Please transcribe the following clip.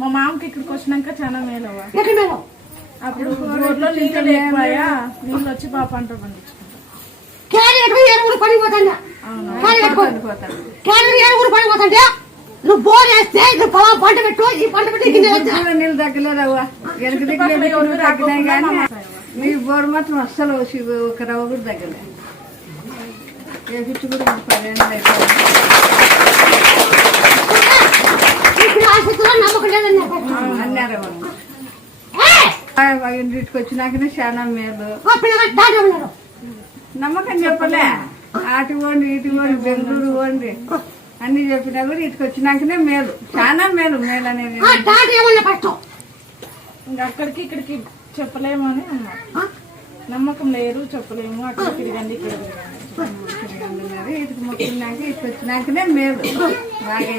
మా మామకి ఇక్కడికి వచ్చినాక చాలా మేలు అప్పుడు ఊర్లో నీళ్ళు లేకపోయా నీళ్ళు వచ్చి పాప పంట పండించుకుంటా నువ్వు బోర్ వేస్తే పొలం పంట పెట్టు ఈ పంట పెట్టి నీళ్ళు తగ్గలేదవ్వా వెనక దిగులు తగ్గినాయి కానీ మీ బోర్ మాత్రం అస్సలు ఒక రవ్వ కూడా తగ్గలేదు వేపించి కూడా 10 ఏళ్ళు అయిపోయింది ఇంటికి వచ్చినాకనే చాలా మేలు నమ్మకం చెప్పలే ఆటి పోండి ఇటు పోండి బెంగళూరు పోండి అన్ని చెప్పినా కూడా ఇటుకు వచ్చినాకనే మేలు చాలా మేలు మేలు అనేది ఇంకా అక్కడికి ఇక్కడికి చెప్పలేము అని అన్నారు నమ్మకం లేరు చెప్పలేము అక్కడ తిరగండి ఇక్కడ తిరగండి ఇటుకు మొక్కినాక ఇటుకు వచ్చినాకనే మేలు బాగా